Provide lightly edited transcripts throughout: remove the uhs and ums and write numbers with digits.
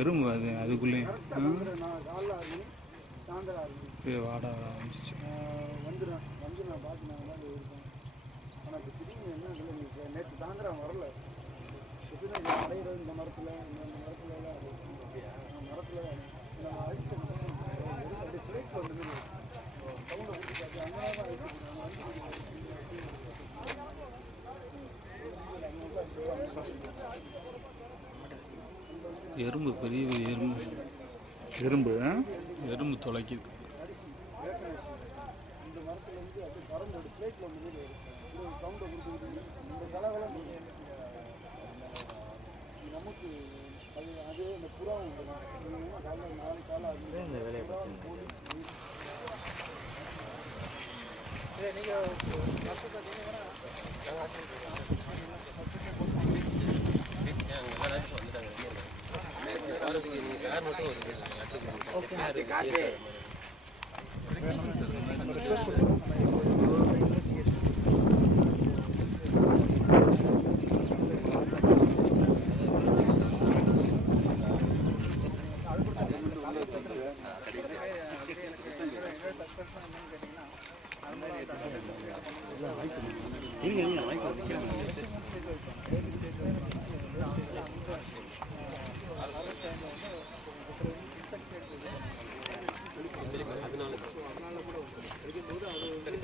எறும்பு அது அதுக்குள்ளே வாட ஆரம்பிச்சிச்சு. நேற்று சாயந்தரம் வரல இந்த மரத்தில் எறும்பு பெரிய எறும்பு எறும்பு எறும்பு தொலைக்குது. இந்த மரத்துல இருந்து அப்படியே பறந்து ஒரு பிளேட்ல வந்து சவுண்டை கொடுத்துக்கிட்டு இந்த கலவெல்லாம் நமக்கு அது அது இந்த புறா காலையில் நாளைக்கு காலை இந்த வேலையை நீங்கள்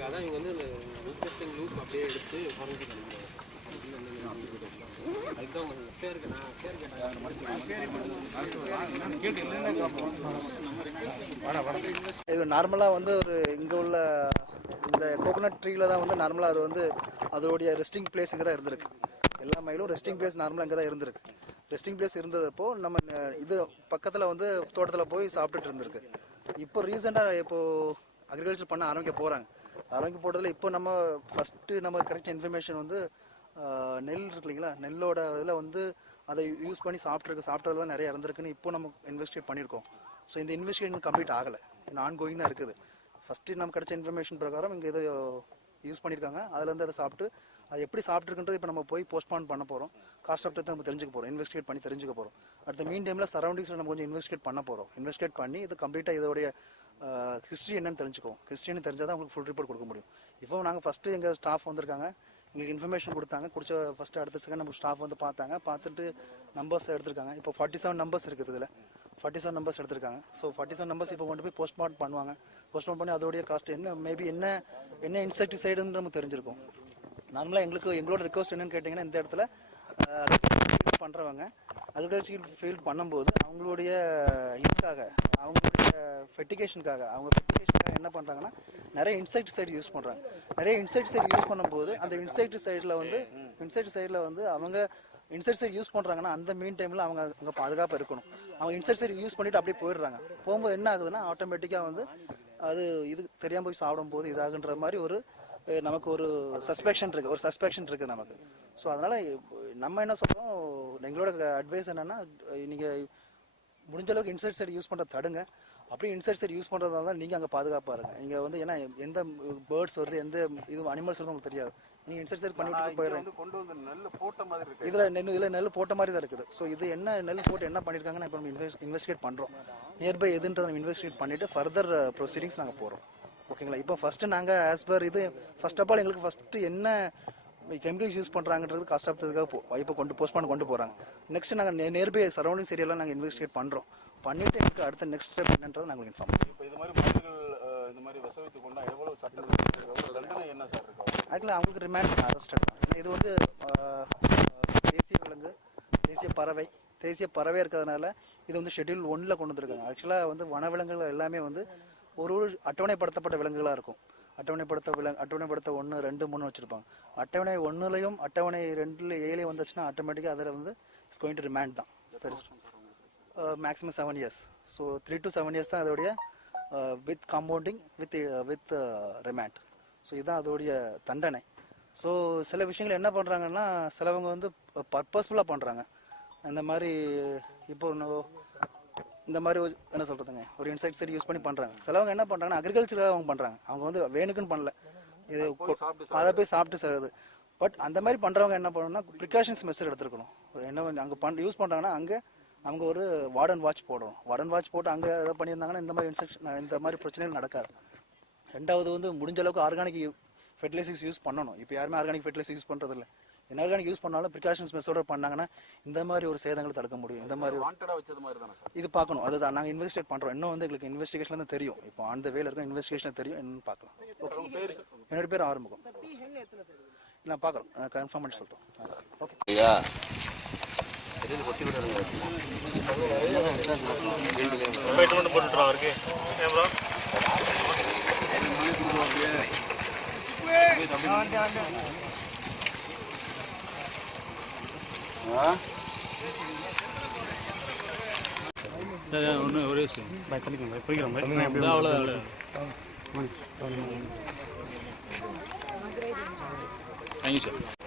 அதான் இங்கே வந்து இன்ட்ரெஸ்டிங் லூப் அப்படியே எடுத்து இது நார்மலாக வந்து ஒரு இங்கே உள்ள இந்த கோகோனட் ட்ரீல தான் வந்து நார்மலாக அது வந்து அதோடைய ரெஸ்டிங் பிளேஸ் இங்கே தான் இருந்திருக்கு. எல்லா மயிலும் ரெஸ்டிங் பிளேஸ் நார்மலாக இங்கே தான் இருந்திருக்கு. ரெஸ்டிங் பிளேஸ் இருந்ததப்போ நம்ம இது பக்கத்தில் வந்து தோட்டத்தில் போய் சாப்பிட்டுட்டு இருந்திருக்கு. இப்போ ரீசெண்டாக இப்போது அக்ரிகல்ச்சர் பண்ண ஆரம்பிக்க போகிறதில் இப்போ நம்ம ஃபஸ்ட்டு நம்ம கிடைச்ச இன்ஃபர்மேஷன் வந்து நெல் இருக்கு இல்லைங்களா, நெல்லோட இதில் வந்து அதை யூஸ் பண்ணி சாப்பிட்டதில் தான் நிறைய இருந்திருக்குன்னு இப்போ நம்ம இன்வெஸ்டிகேட் பண்ணியிருக்கோம். ஸோ இந்த இன்வெஸ்டிகேஷன் கம்ப்ளீட் ஆகலை, இந்த ஆன்கோயிங் தான் இருக்குது. ஃபஸ்ட்டு நம்ம கிடைச்ச இன்ஃபர்மேஷன் பிரகாரம் இங்கே இதை யூஸ் பண்ணியிருக்காங்க. அதுலேருந்து அதை சாப்பிட்டு அது எப்படி சாப்பிட்ருக்குன்றது இப்போ நம்ம போய் போஸ்ட்பான் பண்ண போகிறோம். காஸ்ட் ஆஃப் டெத் நம்ம தெரிஞ்சுக்க போகிறோம், இன்வெஸ்டிகேட் பண்ணி தெரிஞ்சுக்க போகிறோம். அடுத்த மீன் டைமில் சரௌண்டிங்ஸில் நம்ம கொஞ்சம் இன்வெஸ்டிகேட் பண்ண போகிறோம். இன்வெஸ்டிகேட் பண்ணி இது கம்ப்ளீட்டாக இதோடைய ஹிஸ்ட்ரி என்னன்னு தெரிஞ்சுக்குவோம். ஹிஸ்ட்ரின்னு தெரிஞ்சால் தான் உங்களுக்கு ஃபுல் ரிப்போர்ட் கொடுக்க முடியும். இப்போ நாங்கள் ஃபஸ்ட்டு எங்கள் ஸ்டாஃப் வந்திருக்காங்க, எங்களுக்கு இன்ஃபர்மேஷன் கொடுத்தாங்க. ஃபஸ்ட்டு அடுத்த செகண்ட் நம்ம ஸ்டாஃப் வந்து பார்த்துட்டு நம்பர்ஸ் எடுத்திருக்காங்க. இப்போ 47 நம்பர்ஸ் இருக்குது, இதில் 47 நம்பர்ஸ் எடுத்திருக்காங்க. ஸோ 47 நம்பர்ஸ் இப்போ கொண்டு போய் போஸ்ட்மார்ட்டம் பண்ணுவாங்க. போஸ்ட்மார்ட்டம் பண்ணி அதோடைய காஸ்ட் என்ன, மேபி என்ன இன்செக்டிசைடுன்னு நமக்கு தெரிஞ்சிருக்கும். நார்மலாக எங்களோட ரிக்வஸ்ட் என்னன்னு கேட்டிங்கன்னா, இந்த இடத்துல பண்ணுறவங்க அக்ரிகல்ச்சர் ஃபீல்ட் பண்ணும்போது அவங்களுடைய இதுக்காக, அவங்களுடைய ஃபெட்டிகேஷனுக்காக என்ன பண்ணுறாங்கன்னா நிறைய இன்செக்டிசைடு யூஸ் பண்ணுறாங்க. நிறைய இன்செக்டிசைடு யூஸ் பண்ணும்போது அந்த இன்செக்டிசைடில் வந்து அவங்க இன்செக்டிசைடு யூஸ் பண்ணுறாங்கன்னா அந்த மீன் டைமில் அவங்க அங்கே பாதுகாப்பாக இருக்கணும். அவங்க இன்செக்டிசைடு யூஸ் பண்ணிவிட்டு அப்படியே போயிடுறாங்க. போகும்போது என்ன ஆகுதுன்னா ஆட்டோமேட்டிக்காக வந்து அது இது தெரியாமல் போய் சாப்பிடும்போது இதாகுன்ற மாதிரி நமக்கு ஒரு சஸ்பெக்ஷன் இருக்குது நமக்கு. ஸோ அதனால் நம்ம என்ன சொல்கிறோம், எங்களோட அட்வைஸ் என்னென்னா, நீங்கள் முடிஞ்ச அளவுக்கு இன்செக்டிசைடு யூஸ் பண்ணுறத தடுங்க. அப்படி இன்செக்டிசைடு யூஸ் பண்ணுறதா தான் நீங்கள் அங்கே பாதுகாப்பாக இருங்க. நீங்கள் வந்து ஏன்னா எந்த பேர்ட்ஸ் வருது, எந்த இது அனிமல்ஸ் வருது உங்களுக்கு தெரியாது. நீங்கள் இன்செக்டிசைடு பண்ணிவிட்டு போயிடுறீங்க. இதில் நெல் போட்ட மாதிரி தான் இருக்குது. ஸோ இது என்ன நெல் போட்டு என்ன பண்ணியிருக்காங்கன்னு இப்போ நம்ம இன்வெஸ்டிகேட் பண்ணுறோம். நியர்பை எதுன்றதை நம்ம இன்வெஸ்டிகேட் பண்ணிவிட்டு ஃபர்தர் ப்ரொசீடிங்ஸ் நாங்கள் போகிறோம். ஓகேங்களா. இப்போ ஃபஸ்ட்டு நாங்கள் ஆஸ் பர் இது ஃபர்ஸ்ட் ஆஃப் ஆல் எங்களுக்கு ஃபஸ்ட்டு என்ன கெமிக்கல்ஸ் யூஸ் பண்ணுறாங்கன்றது காஸ்ட் ஆஃப் இதுக்காக இப்போ போஸ்ட்மார்ட்டம் கொண்டு போகிறாங்க. நெக்ஸ்ட் நாங்கள் நியர்பை சரௌண்டிங்ஸ் ஏரியாலாம் நாங்கள் இன்வெஸ்டிகேட் பண்ணுறோம். பண்ணிவிட்டு எங்களுக்கு அடுத்த நெக்ஸ்ட் ஸ்டெப் என்னன்றதை நாங்கள் இன்ஃபார்ம் பண்ணுவோம். இப்போ இது மாதிரி மாடுகள் இந்த மாதிரி விசவித்து கொண்டா எவ்வளோ தண்டனை என்ன சார் இருக்கும்? ஆக்சுவலாக அவங்களுக்கு ரிமாண்ட் அரெஸ்டட் தான். ஏன்னா இது வந்து தேசிய விலங்கு, தேசிய பறவை இருக்கிறதுனால இது வந்து ஷெட்யூல் 1ல் கொண்டு வந்திருக்காங்க. ஆக்சுவலாக வந்து வனவிலங்குகள் எல்லாமே வந்து ஒரு அட்டவணைப்படுத்தப்பட்ட விலங்குகளாக இருக்கும். அட்டவணைப்படுத்த 1, 2, 3 வச்சுருப்பாங்க. அட்டவணை 1லையும் அட்டவணை 2, 7 வந்துச்சுன்னா ஆட்டோமேட்டிக்காக அதில் வந்து இட்ஸ் கோயிங் டு ரிமாண்ட் தான். Maximum 7 years. So 3 to 7 years தான் அதோடைய with compounding with remand. So இதுதான் அதோடைய தண்டனை. ஸோ சில விஷயங்கள் என்ன பண்ணுறாங்கன்னா, சிலவங்க வந்து பர்பஸ்ஃபுல்லாக பண்ணுறாங்க. இந்த மாதிரி இப்போ இந்த மாதிரி என்ன சொல்கிறதுங்க, ஒரு இன்செக்டிசைடு யூஸ் பண்ணி பண்ணுறாங்க. சிலவங்க என்ன பண்ணுறாங்கன்னா அக்ரிகல்ச்சராக அவங்க பண்ணுறாங்க. அவங்க வந்து வேணுக்குன்னு பண்ணல, இது அதை போய் சாப்பிட்டு சாகுது. பட் அந்த மாதிரி பண்ணுறவங்க என்ன பண்ணணும்னா ப்ரிகாஷன்ஸ் மெஷர் எடுத்துருக்கணும். என்ன அங்கே யூஸ் பண்ணுறாங்கன்னா அங்கே அவங்க ஒரு வார்டன் வாட்ச் போடணும். வார்டன் வாட்ச் போட்டு அங்கே எதாவது பண்ணியிருந்தாங்கன்னா இந்த மாதிரி பிரச்சனைகள் நடக்காது. ரெண்டாவது வந்து முடிஞ்ச அளவுக்கு ஆர்கானிக் ஃபெர்டிலைசர்ஸ் யூஸ் பண்ணணும். இப்போ யாருமே ஆர்கானிக் ஃபெர்டிலைசர் யூஸ் பண்ணுறது இல்லை. இன்ஆர்கானிக் யூஸ் பண்ணாலும் ப்ரிகாஷன்ஸ் மெஷரோட பண்ணாங்கன்னா இந்த மாதிரி ஒரு சேதங்களை தடுக்க முடியும். இந்த மாதிரி இது பார்க்கணும். அதுதான் நாங்கள் இன்வெஸ்டிகேட் பண்ணுறோம். இன்னும் வந்து எங்களுக்கு இன்வெஸ்டிகேஷன் தான் தெரியும். இப்போ அந்த வேலை இருக்கும், இன்வெஸ்டிகேஷன் தெரியும், என்னன்னு பார்க்கலாம். என்னோட பேர் ஆரம்பம். நான் பார்க்குறோம், கன்ஃபார்ம் பண்ணி சொல்லிட்டோம். ஓகே ஐயா. ஒன்று ஒரே விஷயம் போய்க்கிறோம். அவ்வளோ தேங்க்யூ சார்.